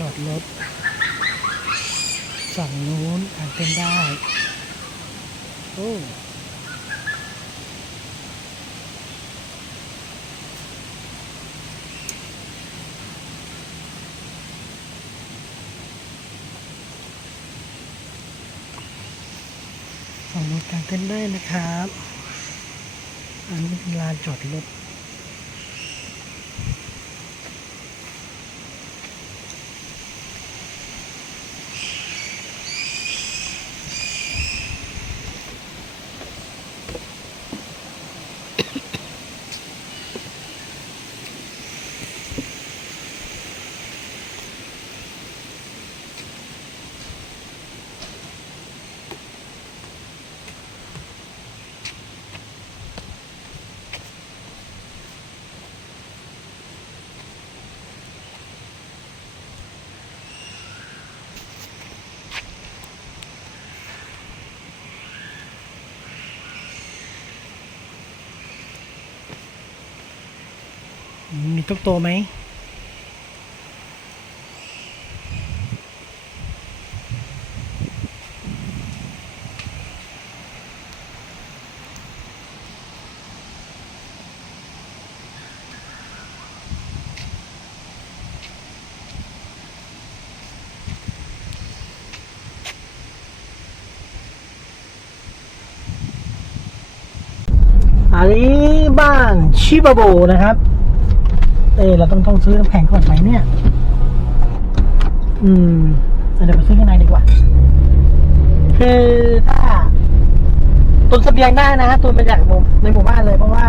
จอดรถฝั่งนู้นอาจเป็นได้ โอ้ฝั่งนู้นกางเต้นได้นะครับ อันนี้เป็นลานจอดรถ ทุกตัวไหมอันนี้บ้านชิบะโบนะครับ เอเราต้องต้องซื้อน้ำแข็งก่อนไหมเนี่ย อืมเดี๋ยวไปซื้อข้างในดีกว่า คือถ้าตุนเสบียงได้นะฮะตุนเป็นอย่างผมในหมู่บ้านเลยเพราะว่า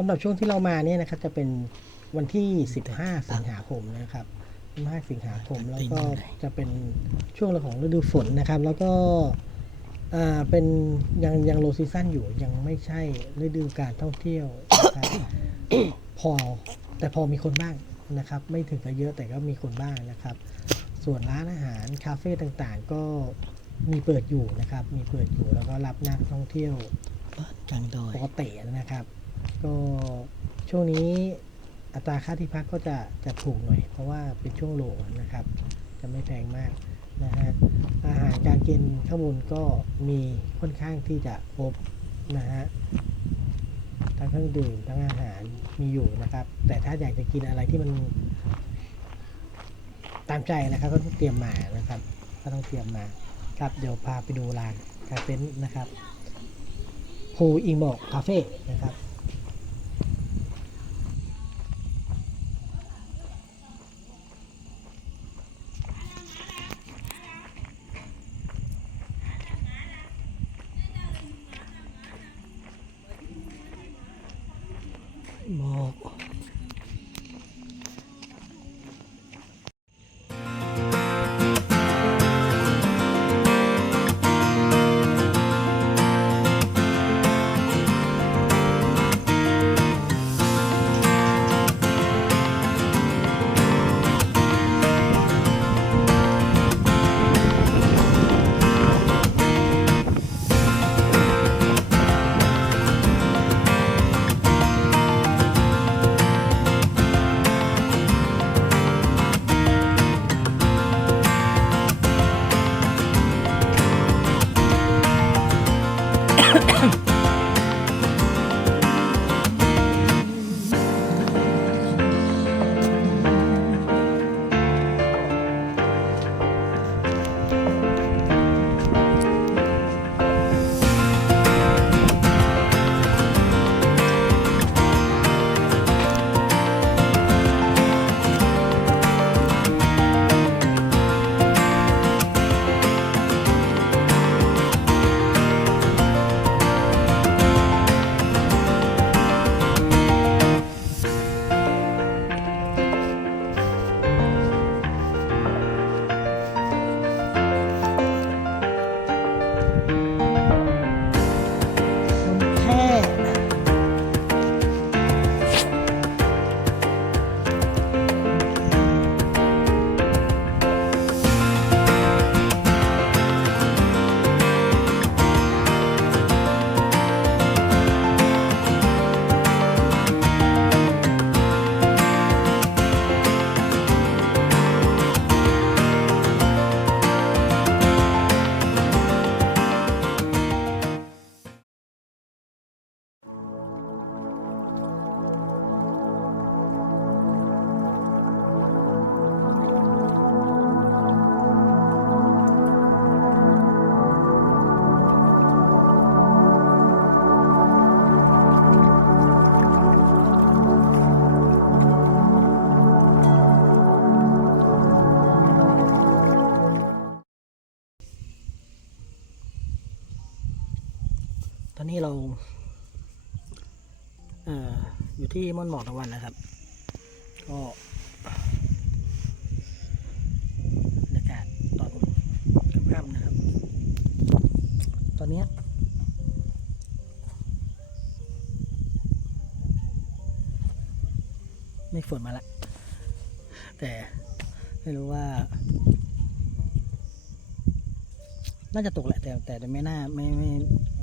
สำหรับช่วงที่เรามาเนี่ยนะครับจะเป็นวันที่ 15 สิงหาคมนะครับ15สิงหาคมแล้วก็จะเป็นช่วงของฤดูฝนนะครับ แล้วก็อ่าเป็นยังยังโลซีซั่นอยู่ยังไม่ใช่ฤดูการท่องเที่ยวนะครับพอแต่พอมีคนบ้างนะครับ ไม่ถึงกับเยอะแต่ก็มีคนบ้างนะครับ ส่วนร้านอาหารคาเฟ่ต่างๆ ก็มีเปิดอยู่นะครับ มีเปิดอยู่แล้วก็รับนักท่องเที่ยวบ้านกลางดอยปกตินะครับ ก็ช่วงนี้อัตราค่าที่พักก็จะจะถูกหน่อย เพราะว่าเป็นช่วงโลนะครับ จะไม่แพงมากนะฮะอาหารการกินข้างบนก็มีค่อนข้างที่จะครบนะฮะทั้งเครื่องดื่มทั้งอาหารมีอยู่นะครับ แต่ถ้าอยากจะกินอะไรที่มันตามใจนะครับก็ต้องเตรียมมานะครับ ก็ต้องเตรียมมาครับเดี๋ยวพาไปดูร้านคาเฟ่นนะครับฮูอิงบอกคาเฟ่นะครับ ออยู่ที่ม่อนหมอกตะวันนะครับ ก็บรรยากาศตอนค่ำๆนะครับ ตอนนี้ไม่ฝนมาละ แต่ไม่รู้ว่า น่าจะตกแหละแต่แต่ไม่น่าไม่ไม่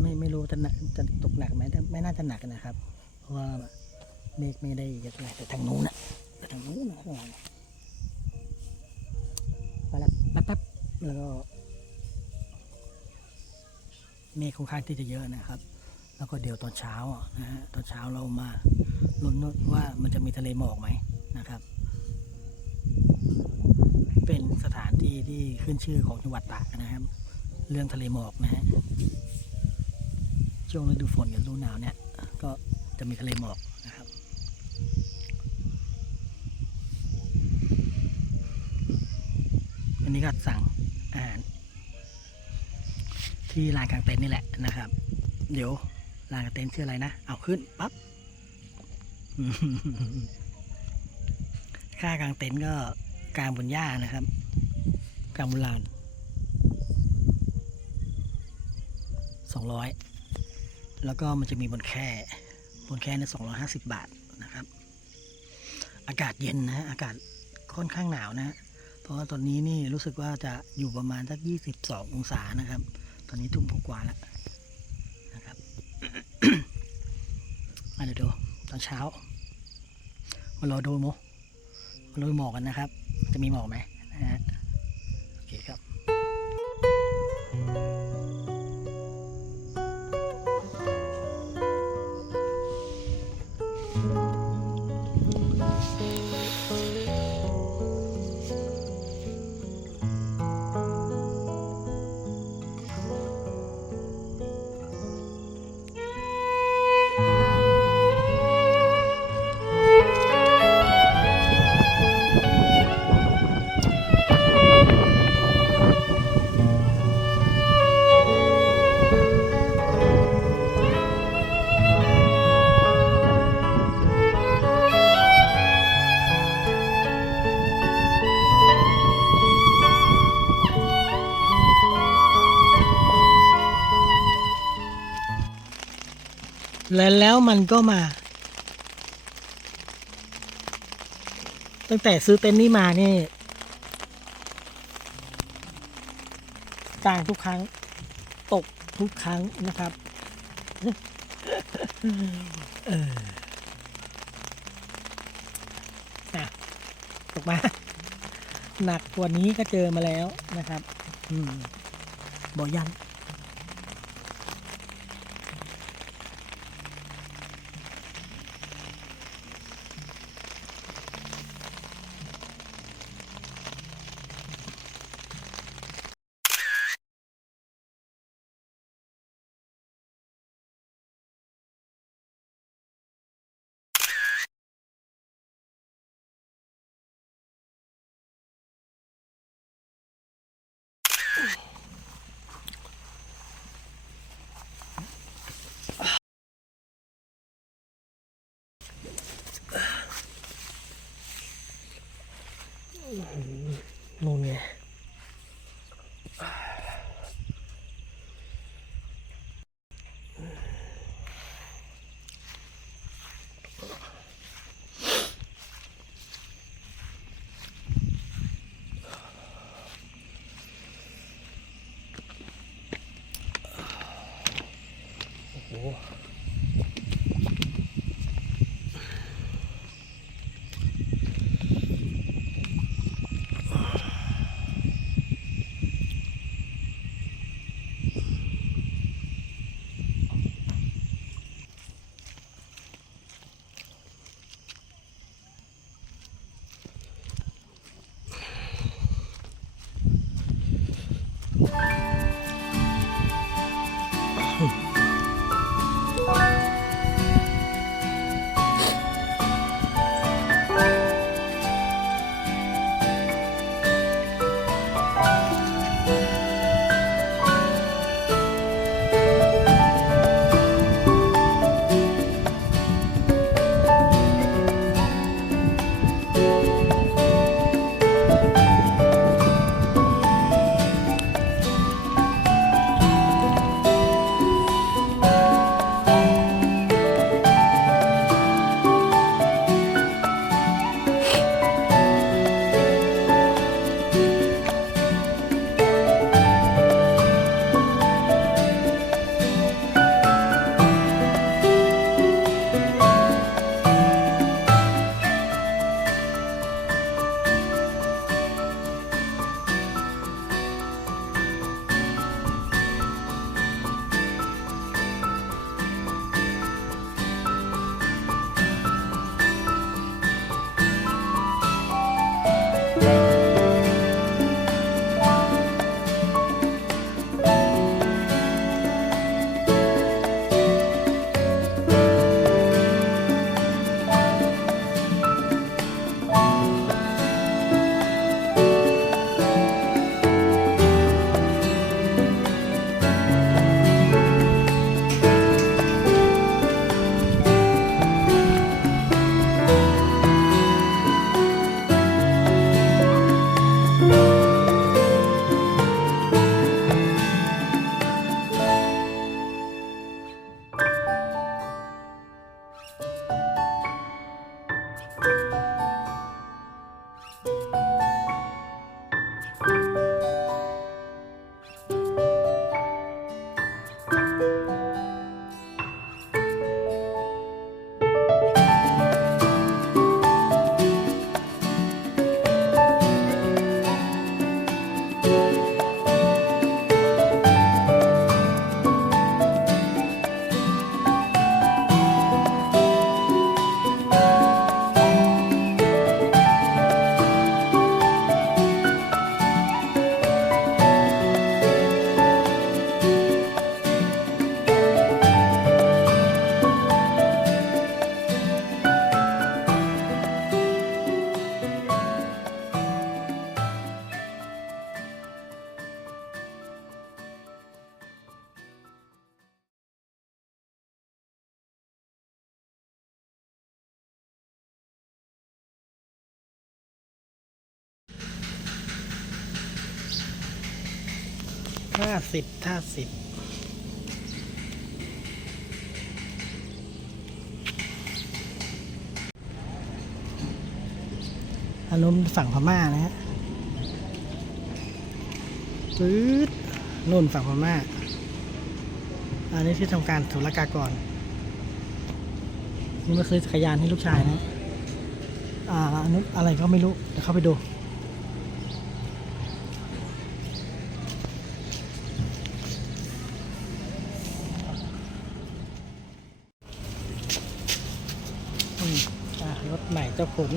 ไม่ไม่รู้จะหนักจะตกหนักไหมไม่น่าจะหนักนะครับ เพราะว่าเมฆไม่ได้เยอะเท่าไหร่แต่ทางนู้นนะแต่ทางนู้นนะข้างหลังไปแล้วแป๊บๆแล้วก็เมฆค่อนข้างที่จะเยอะนะครับ แล้วก็เดี๋ยวตอนเช้าอะนะฮะตอนเช้าเรามาลุ้นว่ามันจะมีทะเลหมอกไหมนะครับ เป็นสถานที่ที่ขึ้นชื่อของจังหวัดตากนะครับ เรื่องทะเลหมอกนะฮะช่วงฤดูฝนกับฤดูหนาวเนี่ย จะมีทะเลหมอกนะครับ วันนี้ก็สั่งอาหารที่ลานกลางเต็นท์นี่แหละนะครับ เดี๋ยวลานกลางเต็นท์ชื่ออะไรนะ เอาขึ้นปับ๊บค่ากลางเต็นท์ก็กลางบนหญ้านะครับกลางบนลานสองร้อยแล้วก็มันจะมีบนแค่ บนแค่เนี่สองร้อยห้าสิบบาทนะครับ อากาศเย็นนะอากาศค่อนข้างหนาวนะเพราะว่าตอนนี้นี่รู้สึกว่าจะอยู่ประมาณสักยี่สิบสององศานะครับ ตอนนี้ทุ่มกว่าแล้วนะครับมาเดี๋ยวดูตอนเช้ามารอดูโมมารอดูหมอกกันนะครับ จะมีหมอกไหมนะฮะ และแล้วมันก็มา ตั้งแต่ซื้อเต็นท์นี้มานี่ต่างทุกครั้ง ตกทุกครั้งนะครับ เอออะตกมา หนักกว่านี้ก็เจอมาแล้วนะครับ อืมบ่อยัน ห้าสิบห้าสิบอารมณ์ฝั่งพม่านะฮะปื๊ดนู่นฝั่งพม่า อันนี้ที่ทำการศุลกากร นี่มาซื้อจักรยานให้ลูกชายนะ อ่าอันนู้นอะไรก็ไม่รู้ เดี๋ยวเข้าไปดู อืมอ่า รถใหม่เจ้าขุน